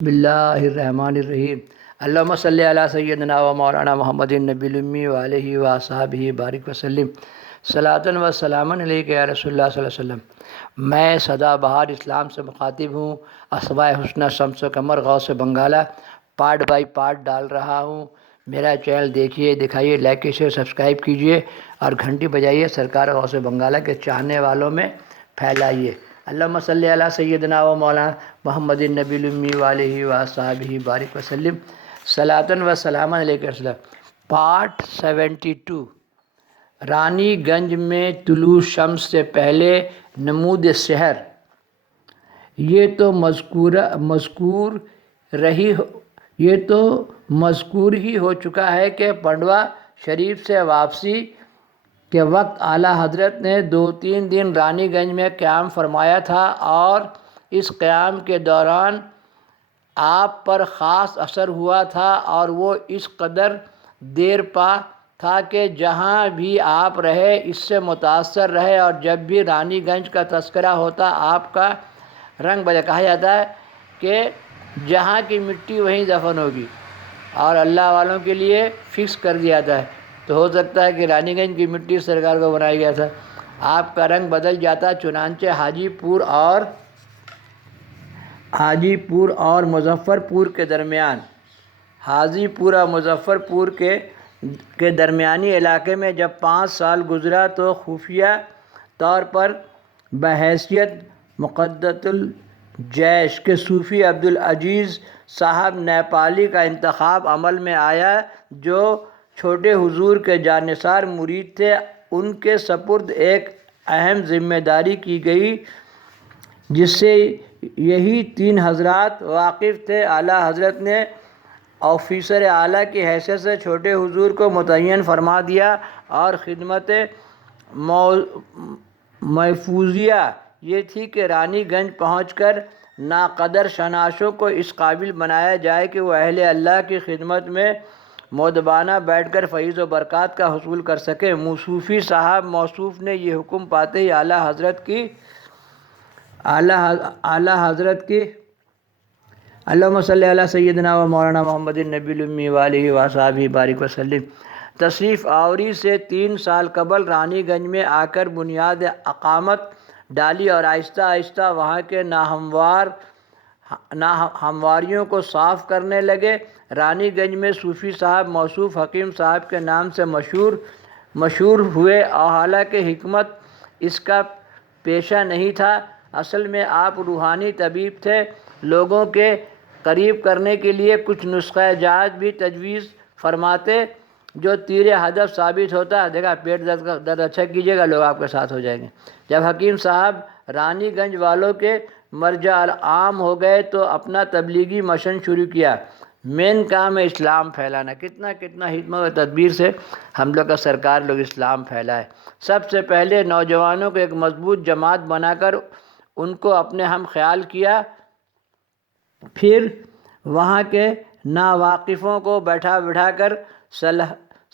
بسم اللہ الرحمن الرحیم۔ اللہم صلی علی سیدنا و مولانا محمد النبی الامی و علیہ و اصحابہ بارک وسلم صلاۃ و سلاما علیک یا رسول اللہ صلی اللہ علیہ وسلم۔ میں سدا بہار اسلام سے مخاطب ہوں۔ اسماء حسنہ شمس و قمر غوث بنگالہ پارٹ بائی پارٹ ڈال رہا ہوں۔ میرا چینل دیکھیے، دکھائیے، لائک کیجیے، سبسکرائب کیجیے اور گھنٹی بجائیے، سرکار غوث بنگالہ کے چاہنے والوں میں پھیلائیے۔ اللہم صلی علی سیدنا و مولانا محمد النبی الامی و علیہ و اصحابہ بارک وسلم صلاۃ و سلاما علیہ وسلم۔ پارٹ 72، رانی گنج میں طلوع شمس سے پہلے نمود سحر۔ یہ تو مذکور ہی ہو چکا ہے کہ پنڈوا شریف سے واپسی کے وقت اعلیٰ حضرت نے 2-3 دن رانی گنج میں قیام فرمایا تھا، اور اس قیام کے دوران آپ پر خاص اثر ہوا تھا، اور وہ اس قدر دیر پا تھا کہ جہاں بھی آپ رہے اس سے متاثر رہے، اور جب بھی رانی گنج کا تذکرہ ہوتا آپ کا رنگ بدل۔ کہا جاتا ہے کہ جہاں کی مٹی وہیں دفن ہوگی، اور اللہ والوں کے لیے فکس کر دیا تھا، تو ہو سکتا ہے کہ رانی گنج کی مٹی سرکار کو بنایا گیا تھا۔ آپ کا رنگ بدل جاتا، چنانچہ حاجی پور اور مظفر پور کے درمیانی علاقے میں جب 5 سال گزرا تو خفیہ طور پر بحیثیت مقدت الجیش کے صوفی عبدالعزیز صاحب نیپالی کا انتخاب عمل میں آیا، جو چھوٹے حضور کے جانثار مرید تھے۔ ان کے سپرد ایک اہم ذمہ داری کی گئی جس سے یہی 3 حضرات واقف تھے۔ اعلیٰ حضرت نے آفیسر اعلیٰ کی حیثیت سے چھوٹے حضور کو متعین فرما دیا، اور خدمت محفوظیہ یہ تھی کہ رانی گنج پہنچ کر ناقدر شناسوں کو اس قابل بنایا جائے کہ وہ اہل اللہ کی خدمت میں مؤدبانہ بیٹھ کر فیض و برکات کا حصول کر سکیں۔ صوفی صاحب موصوف نے یہ حکم پاتے ہی اعلیٰ حضرت کی اللہم صلی علی سیدنا و مولانا محمد النبی الامی و علیہ و اصحابہ بارک وسلم تشریف آوری سے 3 سال قبل رانی گنج میں آ کر بنیاد اقامت ڈالی، اور آہستہ آہستہ وہاں کے ناہمواریوں کو صاف کرنے لگے۔ رانی گنج میں صوفی صاحب موصوف حکیم صاحب کے نام سے مشہور ہوئے، اور حالانکہ حکمت اس کا پیشہ نہیں تھا، اصل میں آپ روحانی طبیب تھے۔ لوگوں کے قریب کرنے کے لیے کچھ نسخہ جات بھی تجویز فرماتے، جو تیر ہدف ثابت ہوتا۔ دیکھا، پیٹ درد اچھا کیجیے گا، لوگ آپ کے ساتھ ہو جائیں گے۔ جب حکیم صاحب رانی گنج والوں کے مرجع العام ہو گئے تو اپنا تبلیغی مشن شروع کیا۔ مین کام ہے اسلام پھیلانا۔ کتنا حکمت و تدبیر سے ہم لوگ کا سرکار لوگ اسلام پھیلائے۔ سب سے پہلے نوجوانوں کو ایک مضبوط جماعت بنا کر ان کو اپنے ہم خیال کیا، پھر وہاں کے ناواقفوں کو بٹھا کر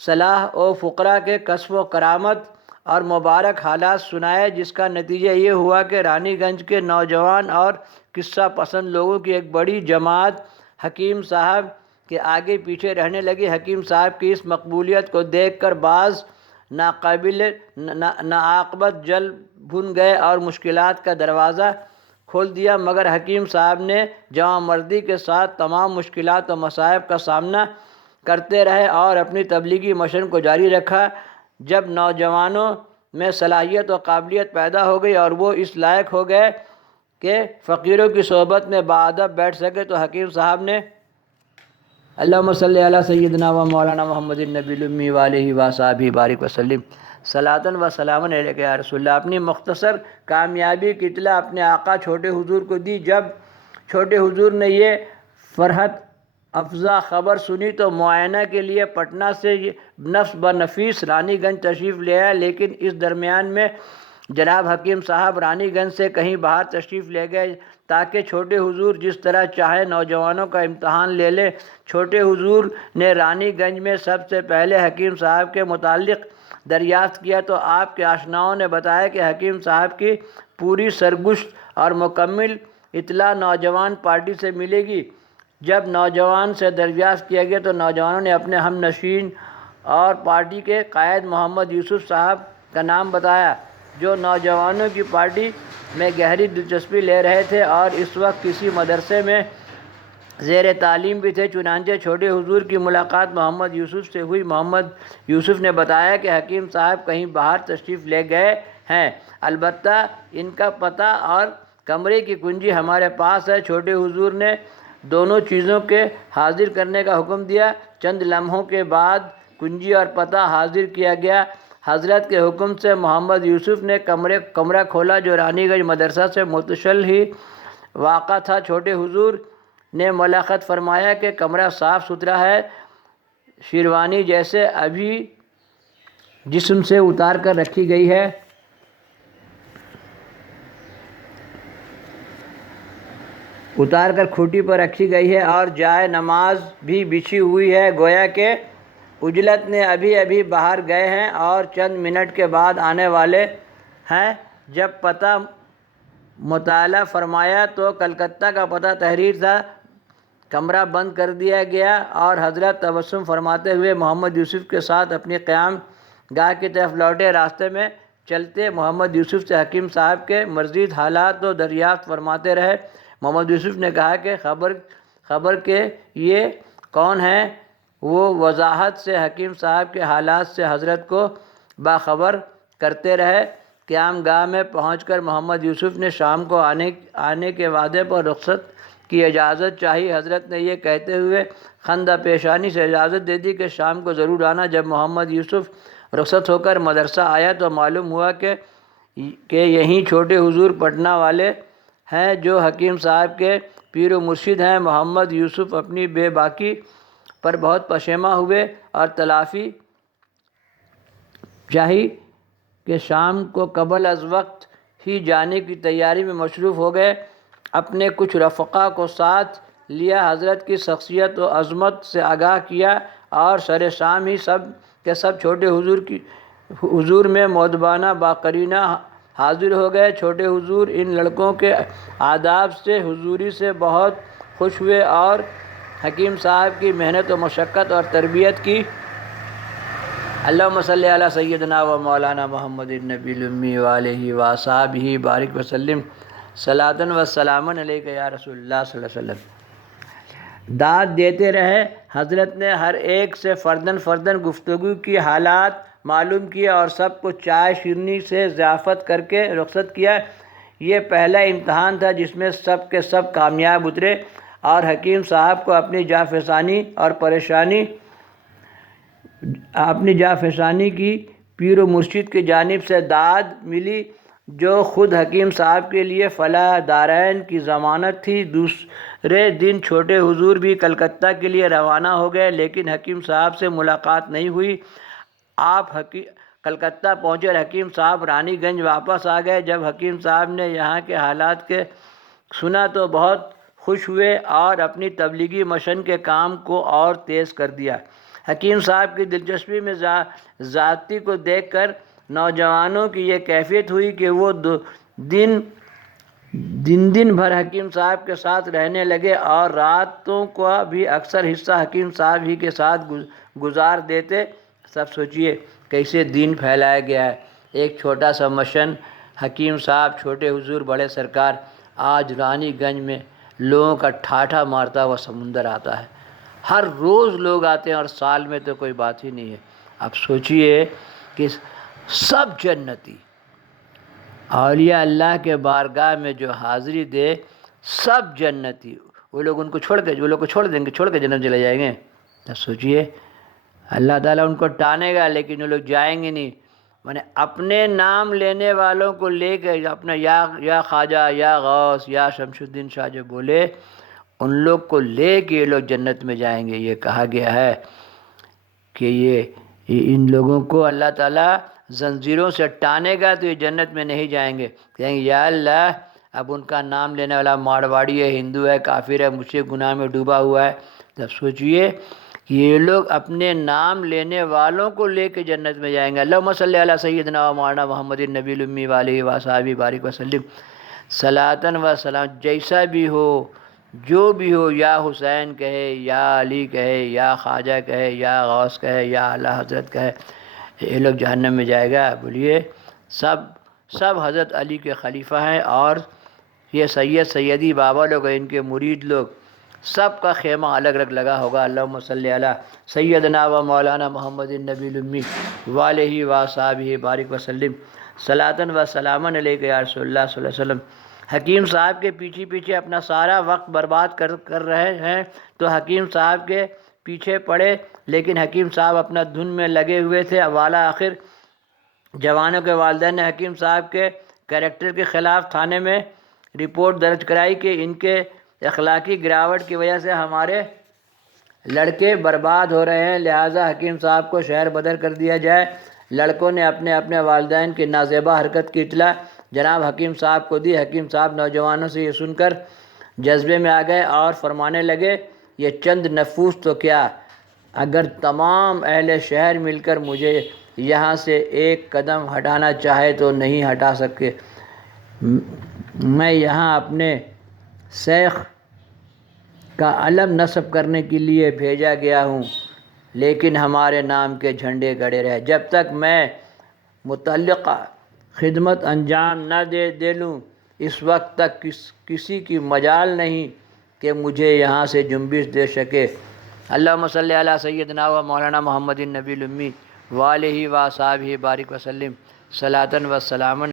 صلاح و فقراء کے کسب و کرامت اور مبارک حالات سنائے، جس کا نتیجہ یہ ہوا کہ رانی گنج کے نوجوان اور قصہ پسند لوگوں کی ایک بڑی جماعت حکیم صاحب کے آگے پیچھے رہنے لگی۔ حکیم صاحب کی اس مقبولیت کو دیکھ کر بعض ناعاقبت جل بھن گئے اور مشکلات کا دروازہ کھول دیا، مگر حکیم صاحب نے جواں مردی کے ساتھ تمام مشکلات و مصائب کا سامنا کرتے رہے اور اپنی تبلیغی مشن کو جاری رکھا۔ جب نوجوانوں میں صلاحیت و قابلیت پیدا ہو گئی اور وہ اس لائق ہو گئے کہ فقیروں کی صحبت میں باادب بیٹھ سکے، تو حکیم صاحب نے اللہم صلی علی سیدنا و مولانا محمد النبی الامی و علیہ و اصحابہ بارک وسلم صلاۃ و سلاما علیک یا رسول اللہ اپنی مختصر کامیابی کی اطلاع اپنے آقا چھوٹے حضور کو دی۔ جب چھوٹے حضور نے یہ فرحت افزا خبر سنی تو معائنہ کے لیے پٹنہ سے نفس بنفیس رانی گنج تشریف لے آئے، لیکن اس درمیان میں جناب حکیم صاحب رانی گنج سے کہیں باہر تشریف لے گئے تاکہ چھوٹے حضور جس طرح چاہے نوجوانوں کا امتحان لے لیں۔ چھوٹے حضور نے رانی گنج میں سب سے پہلے حکیم صاحب کے متعلق دریافت کیا تو آپ کے آشناؤں نے بتایا کہ حکیم صاحب کی پوری سرگزشت اور مکمل اطلاع نوجوان پارٹی سے ملے گی۔ جب نوجوان سے دریافت کیا گیا تو نوجوانوں نے اپنے ہم نشین اور پارٹی کے قائد محمد یوسف صاحب کا نام بتایا، جو نوجوانوں کی پارٹی میں گہری دلچسپی لے رہے تھے اور اس وقت کسی مدرسے میں زیر تعلیم بھی تھے۔ چنانچہ چھوٹے حضور کی ملاقات محمد یوسف سے ہوئی۔ محمد یوسف نے بتایا کہ حکیم صاحب کہیں باہر تشریف لے گئے ہیں، البتہ ان کا پتہ اور کمرے کی کنجی ہمارے پاس ہے۔ چھوٹے حضور نے دونوں چیزوں کے حاضر کرنے کا حکم دیا۔ چند لمحوں کے بعد کنجی اور پتہ حاضر کیا گیا۔ حضرت کے حکم سے محمد یوسف نے کمرہ کھولا جو رانی گنج مدرسہ سے متصل ہی واقع تھا۔ چھوٹے حضور نے ملاحظت فرمایا کہ کمرہ صاف ستھرا ہے، شیروانی جیسے ابھی جسم سے اتار کر رکھی گئی ہے، اتار کر کھوٹی پر رکھی گئی ہے اور جائے نماز بھی بچھی ہوئی ہے، گویا کہ اجلت نے ابھی باہر گئے ہیں اور چند منٹ کے بعد آنے والے ہیں۔ جب پتہ مطالعہ فرمایا تو کلکتہ کا پتہ تحریر تھا۔ کمرہ بند کر دیا گیا اور حضرت تبسم فرماتے ہوئے محمد یوسف کے ساتھ اپنی قیام گاہ کی طرف لوٹے۔ راستے میں چلتے محمد یوسف سے حکیم صاحب کے مزید حالات کو دریافت فرماتے رہے۔ محمد یوسف نے کہا کہ خبر کہ یہ کون ہیں، وہ وضاحت سے حکیم صاحب کے حالات سے حضرت کو باخبر کرتے رہے۔ قیام گاہ میں پہنچ کر محمد یوسف نے شام کو آنے کے وعدے پر رخصت کی اجازت چاہی۔ حضرت نے یہ کہتے ہوئے خندہ پیشانی سے اجازت دے دی کہ شام کو ضرور آنا۔ جب محمد یوسف رخصت ہو کر مدرسہ آیا تو معلوم ہوا کہ یہیں چھوٹے حضور پٹنہ والے ہیں جو حکیم صاحب کے پیر و مرشد ہیں۔ محمد یوسف اپنی بے باکی پر بہت پشیماں ہوئے اور تلافی چاہی کہ شام کو قبل از وقت ہی جانے کی تیاری میں مصروف ہو گئے۔ اپنے کچھ رفقا کو ساتھ لیا، حضرت کی شخصیت و عظمت سے آگاہ کیا اور سر شام ہی سب کے سب چھوٹے حضور میں مؤدبانہ باقرینہ حاضر ہو گئے۔ چھوٹے حضور ان لڑکوں کے آداب سے، حضوری سے بہت خوش ہوئے اور حکیم صاحب کی محنت و مشقت اور تربیت کی۔ اللہم صلی علی سیدنا و مولانا محمد النبی الامی وآلہ وصحبہ بارک وسلم صلاۃ و سلام علیک یا رسول اللہ صلی اللہ علیہ وسلم۔ داد دیتے رہے۔ حضرت نے ہر ایک سے فرداً گفتگو کی، حالات معلوم کیے اور سب کو چائے شیرنی سے ضیافت کر کے رخصت کیا۔ یہ پہلا امتحان تھا جس میں سب کے سب کامیاب اترے اور حکیم صاحب کو اپنی جافشانی کی پیر و مرشد کی جانب سے داد ملی جو خود حکیم صاحب کے لیے فلاح دارین کی ضمانت تھی۔ دوسرے دن چھوٹے حضور بھی کلکتہ کے لیے روانہ ہو گئے، لیکن حکیم صاحب سے ملاقات نہیں ہوئی۔ آپ کلکتہ پہنچے اور حکیم صاحب رانی گنج واپس آ گئے۔ جب حکیم صاحب نے یہاں کے حالات کے سنا تو بہت خوش ہوئے اور اپنی تبلیغی مشن کے کام کو اور تیز کر دیا۔ حکیم صاحب کی دلچسپی میں ذاتی کو دیکھ کر نوجوانوں کی یہ کیفیت ہوئی کہ وہ دن بھر حکیم صاحب کے ساتھ رہنے لگے اور راتوں کا بھی اکثر حصہ حکیم صاحب ہی کے ساتھ گزار دیتے۔ سب سوچئے کیسے دین پھیلایا گیا ہے۔ ایک چھوٹا سا مشن، حکیم صاحب، چھوٹے حضور، بڑے سرکار۔ آج رانی گنج میں لوگوں کا ٹھاٹھا مارتا ہوا سمندر آتا ہے، ہر روز لوگ آتے ہیں اور سال میں تو کوئی بات ہی نہیں ہے۔ اب سوچئے کہ سب جنتی اولیاء اللہ کے بارگاہ میں جو حاضری دے، سب جنتی، وہ لوگ ان کو چھوڑ کے جنت چلے جائیں گے۔ تو سوچئے اللہ تعالیٰ ان کو ٹانے گا لیکن وہ لوگ جائیں گے نہیں۔ میں نے اپنے نام لینے والوں کو لے کے اپنا یا خواجہ یا غوث یا شمس الدین شاہ جو بولے، ان لوگ کو لے کے یہ لوگ جنت میں جائیں گے۔ یہ کہا گیا ہے کہ ان لوگوں کو اللہ تعالیٰ زنجیروں سے ٹانے گا تو یہ جنت میں نہیں جائیں گے۔ کہیں گے یا اللہ، اب ان کا نام لینے والا مارواڑی ہے، ہندو ہے، کافر ہے، مجھ سے گناہ میں ڈوبا ہوا ہے۔ تب سوچئے کہ یہ لوگ اپنے نام لینے والوں کو لے کے جنت میں جائیں گے۔ اللہم صلی علی سیدنا و مولانا محمد النبی الامی وآلہ وصحبہ بارک وسلم صلاۃ و سلام۔ جیسا بھی ہو، جو بھی ہو، یا حسین کہے، یا علی کہے، یا خواجہ کہے، یا غوث کہے، یا اعلیٰ حضرت کہے، یہ لوگ جہنم میں جائے گا۔ بولیے سب حضرت علی کے خلیفہ ہیں، اور یہ سیدی بابا لوگ ہیں، ان کے مرید لوگ، سب کا خیمہ الگ الگ لگا ہوگا۔ اللہم صلی علی سیدنا و مولانا محمد النبی الامی وآلہ وصحبہ بارک وسلم صلاۃ و سلاما علیک یا رسول اللہ صلی اللہ علیہ وسلم۔ حکیم صاحب کے پیچھے اپنا سارا وقت برباد کر رہے ہیں، تو حکیم صاحب کے پیچھے پڑے، لیکن حکیم صاحب اپنا دھن میں لگے ہوئے تھے۔ والا آخر جوانوں کے والدین نے حکیم صاحب کے کریکٹر کے خلاف تھانے میں رپورٹ درج کرائی کہ ان کے اخلاقی گراوٹ کی وجہ سے ہمارے لڑکے برباد ہو رہے ہیں، لہٰذا حکیم صاحب کو شہر بدر کر دیا جائے۔ لڑکوں نے اپنے والدین کی نازیبا حرکت کی اطلاع جناب حکیم صاحب کو دی۔ حکیم صاحب نوجوانوں سے یہ سن کر جذبے میں آ گئے اور فرمانے لگے، یہ چند نفوس تو کیا، اگر تمام اہل شہر مل کر مجھے یہاں سے ایک قدم ہٹانا چاہے تو نہیں ہٹا سکے۔ میں یہاں اپنے شیخ کا علم نصب کرنے کے لیے بھیجا گیا ہوں، لیکن ہمارے نام کے جھنڈے گڑے رہے۔ جب تک میں متعلقہ خدمت انجام نہ دے لوں، اس وقت تک کسی کی مجال نہیں کہ مجھے یہاں سے جنبش دے سکے۔ اللہم صلی علی سیدنا و مولانا محمد النبی الامی وآلہ وصحبہ بارک وسلم صلاۃ و سلاما